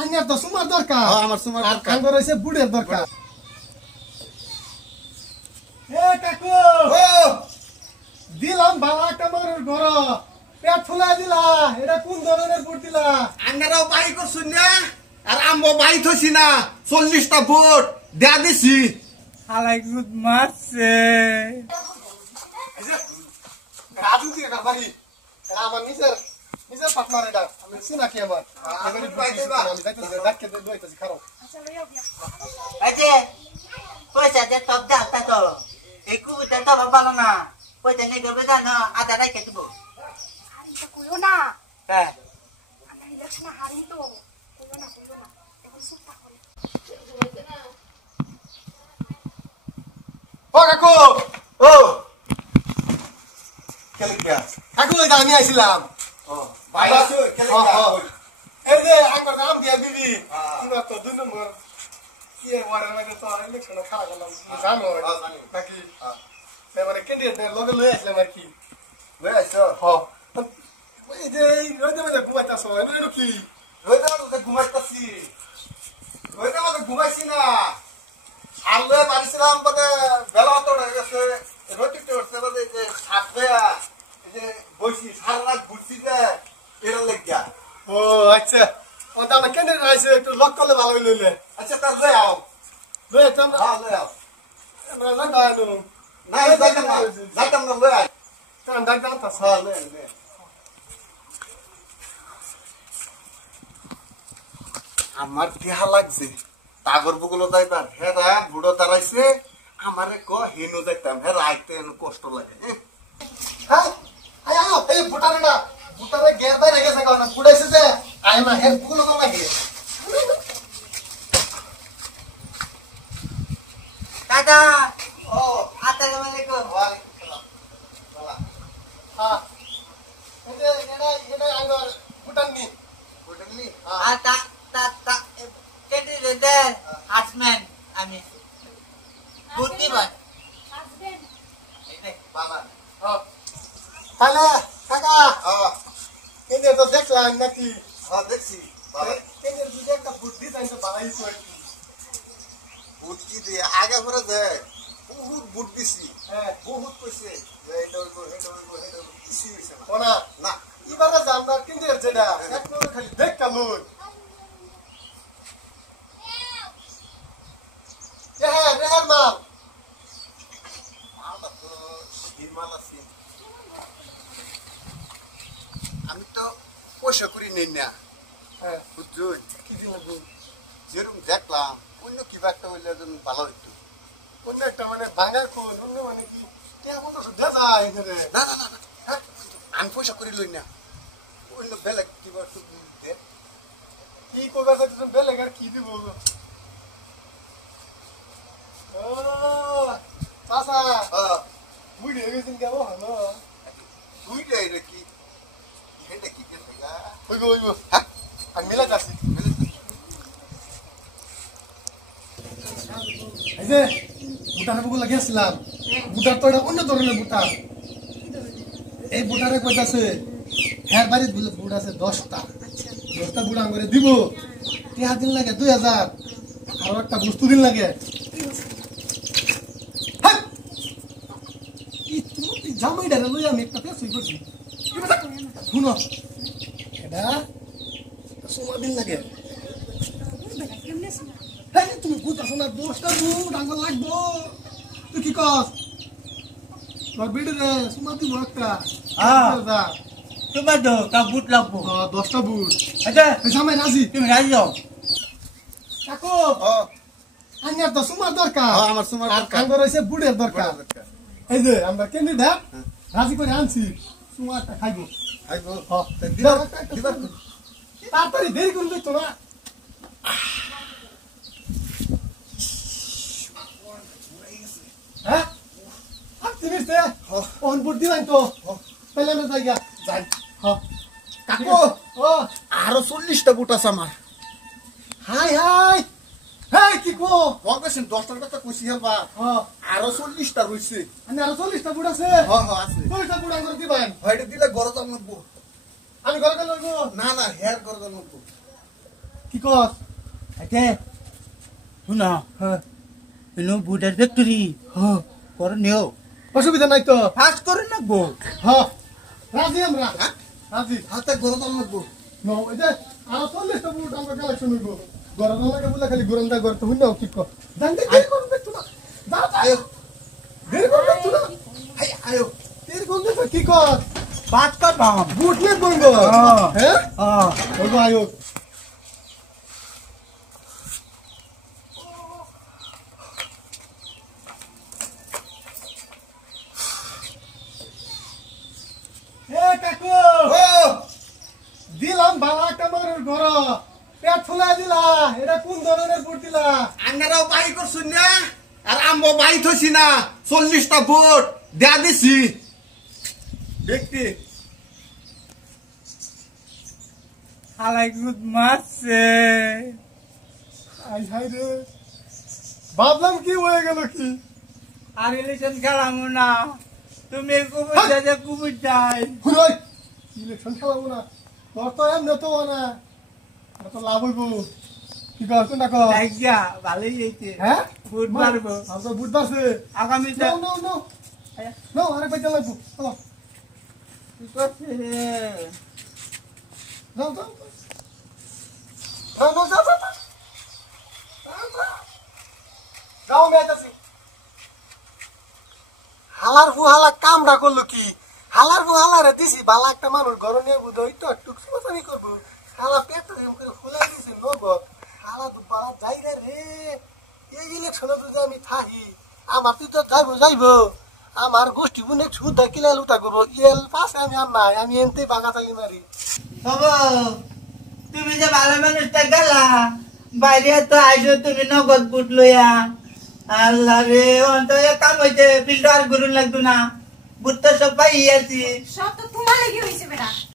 আন্যার তো সুমার দরকার। আমার সুমার দরকার। আঙ্গুর হইছে বুড়ের দরকার। এ কাকু দিলাম বাবা একটা মরুর ঘর পেট ফুলাই দিলা এটা কোন ধরনের বুট দিলা? আঙ্গারাও বাই করছুন না আর আমও বাই থইছি না 40টা ভোট দেয়া দিছি। হালাই গুদ মারছে। রাজু দিয়ে বাড়ি আমার নিজের পার্টনার এটা আমি চিনা কি আমার আমি ডাক্কে দইতাছি খারাপ। এই যে পয়সা দে টপ দা তা তো এই কুবিটা তো ভালো না পয়সা নেই করবে জানো আধা রাখে দেবো। হারি তো কইও না হ্যাঁ আমরা ইলেকশন হারি তো কইও না এখন সুপ্তা করে। ও কাকু ও কেলিকা কাকু এটা আমি আইছিলাম। ও বাই আছো কেলিকা এই যে আমার নাম দিয়া দিবি কিবা তো 2 নম্বর কি ওয়ারের মধ্যে তো ইলেকশন খাওয়া গেলাম জানো নাকি এবারে ক্যান্ডিডেট লগে লই আসলাম আর কি লই আইছো এই যে রোদে মধ্যে ঘুমাইতাছ এনে কি রইতে মধ্যে ঘুমাইতাছি রইতে মধ্যে ঘুমাইছি না আল্লাহ বাড়িছিলাম বলে বেলা তো হয়ে গেছে রইতে উঠছে বলে যে ছাপে এই যে বসি সারা রাত ঘুরছি যে এর লাগিয়া। ও আচ্ছা ও দাদা ক্যান্ডিডেট আইছে একটু লক করলে ভালো হইলে। আচ্ছা তার লই আও লই তোমরা হ্যাঁ লই আও আমরা লাগাইনো না যাইতাম না লই আই কান ডাক দাও হ্যাঁ লই লই আমার দেহা লাগছে তাগর বুগুলো যাইবার হেরা বুড়ো দাঁড়াইছে আমারে ক হেনু যাইতাম হেরা আইতে কষ্ট লাগে। হ্যাঁ আয় আয় এই বুটারে না বুটারে গের দাই রেখে থাকা না বুড়াইছে যে আয় না হের বুগুলো তো লাগে। দাদা ও আসসালামু আলাইকুম। হ্যাঁ এই যে এটা আঙ্গর বুটান নি বুঝলি আর তা তা তা ক্যান্ডিডেট আর্টসম্যান আমি বুদ্ধিমান হাজবেন্ড বাবা হ্যাঁ তাহলে কাকা এনে তো দেখলাম নাকি হ্যাঁ দেখছি বাবা এনে যদি একটা বুদ্ধি তাই তো বানাইছো আর কি। বুদ্ধি দিয়ে আগে করে যে বহুত বুট দিছি হ্যাঁ বহুত কইছে যে এটা হইব কিছু হইছে না ওনা না এবারে জানবা কিন্তু যেটা এক নম্বর খালি দেখ কালুন হ্যাঁ রেহার মাল মালটা তো হিরমাল আছে আমি তো পয়সা করি নেই না হ্যাঁ বুঝছুন কি দিন যেরকম দেখলাম অন্য কিবা একটা হইলে ভালো হইতো। কোন একটা মানে ভাঙার কোন অন্য মানে কি কেমন তো সুদ্ধা যায় এখানে না না না না হ্যাঁ আমি পয়সা করি লই না অন্য বেলেগ কিবা একটু দে কি করবা চাইছো বেলেগ আর কি দিব ও চাচা বুড়ি হয়ে গেছেন কেন হলো দুইটা এটা কি এটা কি কেন হইব হ্যাঁ আমি মিলা যাচ্ছি এই যে বুটার বুকু লাগিয়েছিলাম বুটার তো এটা অন্য ধরনের বুটার এই বুটারে কইতাছে হ্যাঁ বাড়ির বুট আছে 10টা 10টা বুট আঙ্গুরে দিব 3000 দিন লাগে 2000 আর একটা বস্তু দিন লাগে হ্যাঁ ই তুমি জামাইডা লই আমি একটা পেছ হই করছি শুনো এটা সময় দিন লাগে কেমনে শোনা হ্যাঁ তুমি বুঝতেছো না 10টা বুট আঙ্গুর লাগবো তুই কি কস তোর বিড়ি রে সময় দিব একটা তোমার তো তা বুট লাগবো 10টা বুট আচ্ছা জামাই রাজি তুমি রাজি যাও। কাকু আন্যার তো সুমার দরকার। আমার সুমার আর দরকার। আঙ্গুর হইছে বুড়ের দরকার। এই যে আমরা ক্যান্ডিডেট রাজি করে আনছি সুমারটা খাইবো আইবো হ্যাঁ দিবার তাড়াতাড়ি দেরি করুন তো না হ্যাঁ তুমি অন বুট দিলাম তো পেলে না জায়গা যাই হ্যাঁ কাকু ও আরো 40টা বুট আছে আমার হাই হাই হ্যাঁ কি কো বলবেন 10টার কথা কইছি হবা হ্যাঁ আরো 40টা রইছে আমি আরো 40টা বুট আছে হ্যাঁ হ্যাঁ আছে 40টা বুট আঙ্গুর দিবেন হয়তো দিলে গরজ আমনবো আমি ঘরে গেল না না হেয়ার গরজ আমনবো কি কস আচ্ছা শুন হ্যাঁ এনো বুটের ফ্যাক্টরি হ্যাঁ করে নিও অসুবিধা নাই তো ফাস্ট করে নাকবো হ্যাঁ রাজি আমরা রাজি হাতে গরম লাগবো নো এই যে আর 40টা বুট আমরা কালেকশন হইব গরম লাগে বলে খালি গরমটা করতে হইনা কি কর জানতে দেরি করবে তোমরা দাও আয়ো দেরি করবে তোমরা হাই আয়ো দেরি করবে তো কি কর বাদ কর ভাম বুট নে বলবো হ্যাঁ হ্যাঁ বলবো আয়ো এ কাকু ও দিলাম বাবা কামারের ঘর পেট ফুলা দিলা এটা কোন ধরনের বুট দিলা আঙ্গারাও বাই করছুন না আর আমবো বাই থইছি না 40টা ভোট দেয়া দিছি ব্যক্তি হালাই গুদ মারছে আই হাই রে ভাবলাম কি হয়ে গেল কি আর ইলেকশন খেলামো না তুমি কুবুর যে কুবুর যাই হুরই ইলেকশন খেলাবো না তোর তো এমনি তো না আর তো লাভ হইব কি কর কোনটা কর আজ্ঞা ভালোই হয়েছে হ্যাঁ বুট মারবো আর তো বুট পারছে আগামীতে নো নো নো নো আরেক বাইতে লাগবো চলো কি করছে রে যাও যাও যাও যাও যাও যাও মেয়েটাছি হালার ফুহালা কামটা করলো কি হালার ফুহালা রে দিছি বালা একটা মানুষ ঘর নিয়ে বুঝো তো একটু সুমাতানি করবো হালা পেটটা এরকম করে ফুলাই দিছে নগদ হালা তো বালা যাইরে রে এই ইলেকশনে যদি আমি থাকি আমার তুই তো যাইবো আমার গোষ্ঠী বুনে সুদা কিলা লুটা করবো এল পাশে আমি আর নাই আমি এনতে বাগা চালি মারি বাবা তুমি যে ভালো মানুষটা গেলা বাইরে তো আইসো তুমি নগদ বুট লইয়া আল্লাহ রে অন্তর কাম হইছে ফিল্টার করুন লাগতো না বুট তো সব পাই আছি সব তো তোমার লেগে হয়েছে বেটা